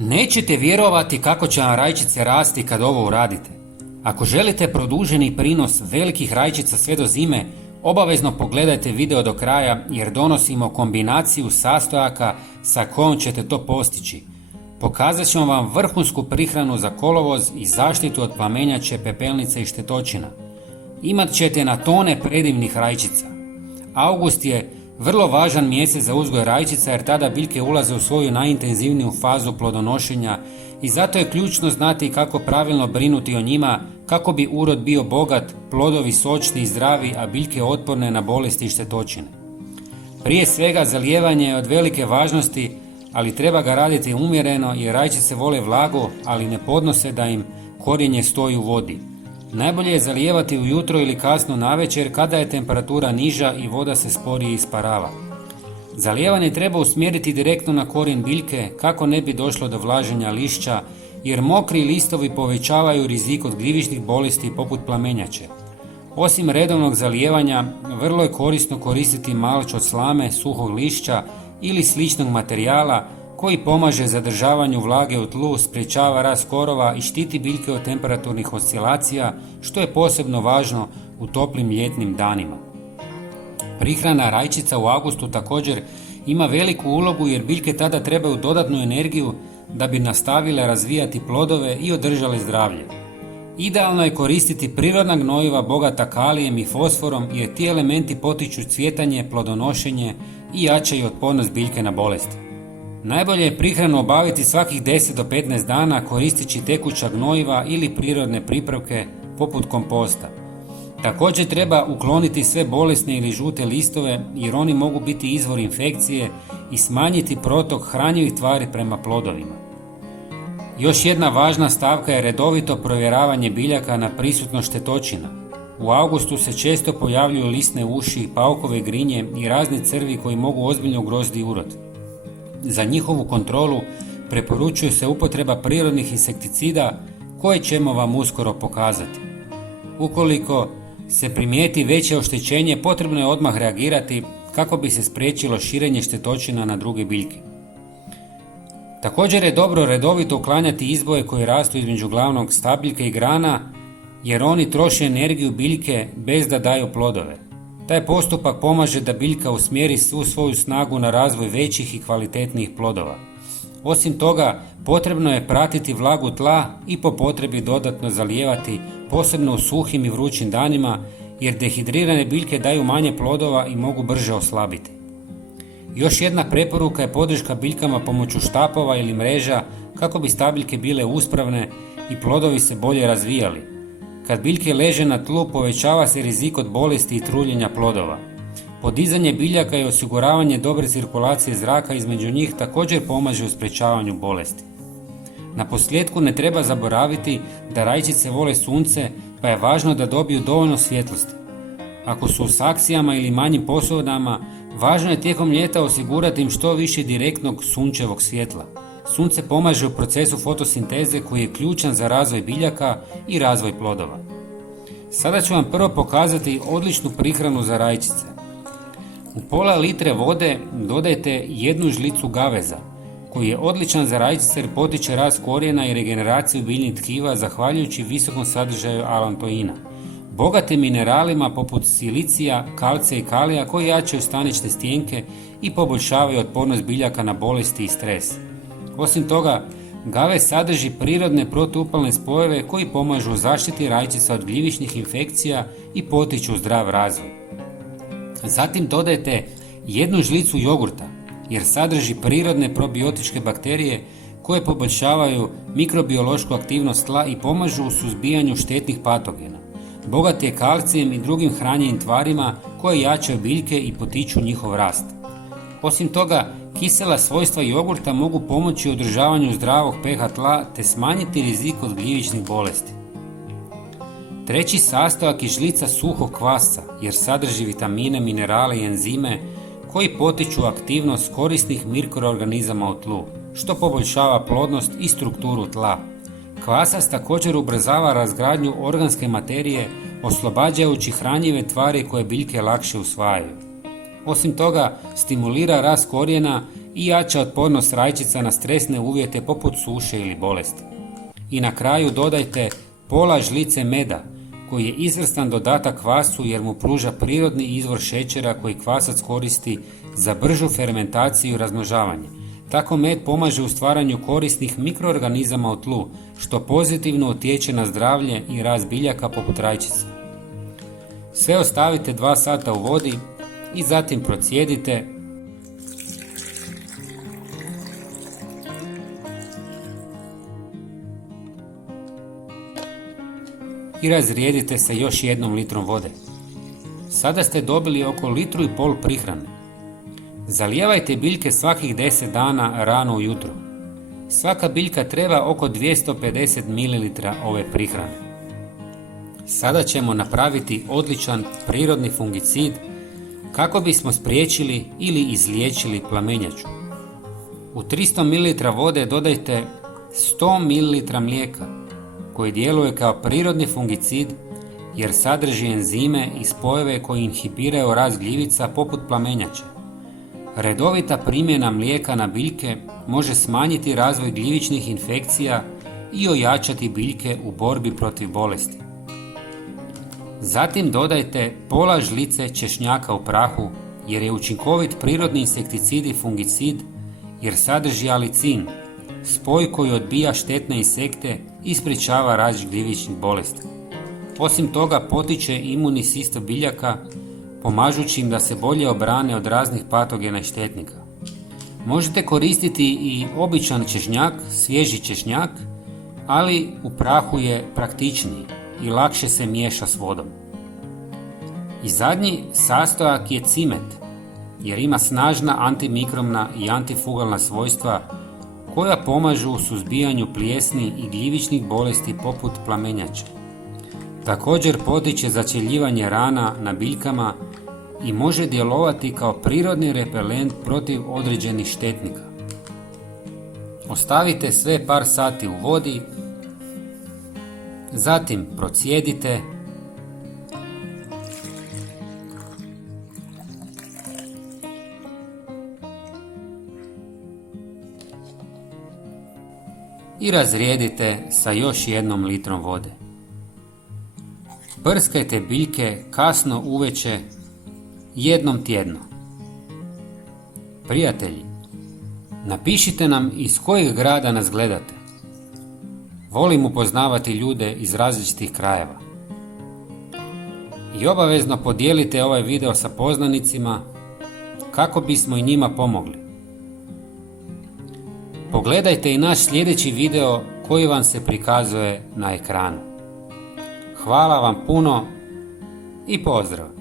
Nećete vjerovati kako će vam rajčice rasti kad ovo uradite. Ako želite produženi prinos velikih rajčica sve do zime, obavezno pogledajte video do kraja jer donosimo kombinaciju sastojaka sa kojom ćete to postići. Pokazat ćemo vam vrhunsku prihranu za kolovoz i zaštitu od plamenjače, pepelnice i štetočina. Imat ćete na tone predivnih rajčica. August je vrlo važan mjesec za uzgoj rajčica jer tada biljke ulaze u svoju najintenzivniju fazu plodonošenja i zato je ključno znati kako pravilno brinuti o njima kako bi urod bio bogat, plodovi sočni i zdravi, a biljke otporne na bolesti i štetočine. Prije svega zalijevanje je od velike važnosti, ali treba ga raditi umjereno jer rajčice vole vlagu, ali ne podnose da im korijenje stoji u vodi. Najbolje je zalijevati ujutro ili kasno navečer kada je temperatura niža i voda se sporije isparava. Zalijevanje treba usmjeriti direktno na korijen biljke kako ne bi došlo do vlaženja lišća jer mokri listovi povećavaju rizik od gljivišnih bolesti poput plamenjače. Osim redovnog zalijevanja, vrlo je korisno koristiti malč od slame, suhog lišća ili sličnog materijala koji pomaže zadržavanju vlage u tlu, sprječava rast korova i štiti biljke od temperaturnih oscilacija, što je posebno važno u toplim ljetnim danima. Prihrana rajčica u augustu također ima veliku ulogu jer biljke tada trebaju dodatnu energiju da bi nastavile razvijati plodove i održale zdravlje. Idealno je koristiti prirodna gnojiva bogata kalijem i fosforom jer ti elementi potiču cvjetanje, plodonošenje i jačaju otpornost biljke na bolesti. Najbolje je prihranu obaviti svakih 10 do 15 dana koristeći tekuća gnojiva ili prirodne pripravke poput komposta. Također treba ukloniti sve bolesne ili žute listove jer oni mogu biti izvor infekcije i smanjiti protok hranjivih tvari prema plodovima. Još jedna važna stavka je redovito provjeravanje biljaka na prisutnost štetočina. U augustu se često pojavljuju lisne uši, paukove grinje i razni crvi koji mogu ozbiljno ugroziti urod. Za njihovu kontrolu preporučuje se upotreba prirodnih insekticida koje ćemo vam uskoro pokazati. Ukoliko se primijeti veće oštećenje, potrebno je odmah reagirati kako bi se spriječilo širenje štetočina na druge biljke. Također je dobro redovito uklanjati izboje koji rastu između glavnog stabiljke i grana jer oni troše energiju biljke bez da daju plodove. Taj postupak pomaže da biljka usmjeri svu svoju snagu na razvoj većih i kvalitetnijih plodova. Osim toga, potrebno je pratiti vlagu tla i po potrebi dodatno zalijevati, posebno u suhim i vrućim danima, jer dehidrirane biljke daju manje plodova i mogu brže oslabiti. Još jedna preporuka je podrška biljkama pomoću štapova ili mreža kako bi stabiljke bile uspravne i plodovi se bolje razvijali. Kad biljke leže na tlu, povećava se rizik od bolesti i truljenja plodova. Podizanje biljaka i osiguravanje dobre cirkulacije zraka između njih također pomaže u sprječavanju bolesti. Na posljedku ne treba zaboraviti da rajčice vole sunce, pa je važno da dobiju dovoljno svjetlosti. Ako su u saksijama ili manjim posudama, važno je tijekom ljeta osigurati im što više direktnog sunčevog svjetla. Sunce pomaže u procesu fotosinteze koji je ključan za razvoj biljaka i razvoj plodova. Sada ću vam prvo pokazati odličnu prihranu za rajčice. U pola litre vode dodajte 1 žlicu gaveza, koji je odličan za rajčice jer potiče rast korijena i regeneraciju biljnih tkiva zahvaljujući visokom sadržaju alantoina. Bogate mineralima poput silicija, kalcija i kalija koji jačaju stanične stjenke i poboljšavaju otpornost biljaka na bolesti i stres. Osim toga, gavez sadrži prirodne protuupalne spojeve koji pomažu u zaštiti rajčica od gljivišnih infekcija i potiču zdrav razvoj. Zatim dodajte 1 žlicu jogurta jer sadrži prirodne probiotičke bakterije koje poboljšavaju mikrobiološku aktivnost tla i pomažu u suzbijanju štetnih patogena. Bogat je kalcijem i drugim hranjivim tvarima koje jačaju biljke i potiču njihov rast. Osim toga, kisela svojstva jogurta mogu pomoći u održavanju zdravog pH tla te smanjiti rizik od gljivičnih bolesti. Treći sastojak je žlica suhog kvasca jer sadrži vitamine, minerale i enzime koji potiču aktivnost korisnih mikroorganizama u tlu, što poboljšava plodnost i strukturu tla. Kvasac također ubrzava razgradnju organske materije, oslobađajući hranjive tvari koje biljke lakše usvajaju. Osim toga, stimulira rast korijena i jača otpornost rajčica na stresne uvjete poput suše ili bolesti. I na kraju dodajte pola žlice meda, koji je izvrstan dodatak kvasu jer mu pruža prirodni izvor šećera koji kvasac koristi za bržu fermentaciju i razmnožavanje. Tako med pomaže u stvaranju korisnih mikroorganizama u tlu, što pozitivno utječe na zdravlje i rast biljaka poput rajčica. Sve ostavite 2 sata u vodi i zatim procijedite i razrijedite sa još 1 litrom vode. Sada ste dobili oko 1,5 litru prihrane. Zalijevajte biljke svakih 10 dana rano ujutro. Svaka biljka treba oko 250 ml ove prihrane. Sada ćemo napraviti odličan prirodni fungicid kako bismo spriječili ili izliječili plamenjaču. U 300 ml vode dodajte 100 ml mlijeka koji djeluje kao prirodni fungicid jer sadrži enzime i spojeve koji inhibiraju rast gljivica poput plamenjače. Redovita primjena mlijeka na biljke može smanjiti razvoj gljivičnih infekcija i ojačati biljke u borbi protiv bolesti. Zatim dodajte pola žlice češnjaka u prahu jer je učinkovit prirodni insekticid i fungicid jer sadrži alicin, spoj koji odbija štetne insekte i sprječava rast gljivičnih bolesti. Osim toga potiče imuni sistem biljaka, pomažući im da se bolje obrane od raznih patogena i štetnika. Možete koristiti i običan češnjak, svježi češnjak, ali u prahu je praktičniji i lakše se miješa s vodom. I zadnji sastojak je cimet, jer ima snažna antimikrobna i antifugalna svojstva koja pomažu u suzbijanju plijesni i gljivičnih bolesti poput plamenjače. Također potiče začeljivanje rana na biljkama i može djelovati kao prirodni repelent protiv određenih štetnika. Ostavite sve par sati u vodi, zatim procijedite i razrijedite sa još 1 litrom vode. Prskajte biljke kasno uveče jednom tjedno. Prijatelji, napišite nam iz kojeg grada nas gledate. Volim upoznavati ljude iz različitih krajeva. I obavezno podijelite ovaj video sa poznanicima kako bismo i njima pomogli. Pogledajte i naš sljedeći video koji vam se prikazuje na ekranu. Hvala vam puno i pozdrav!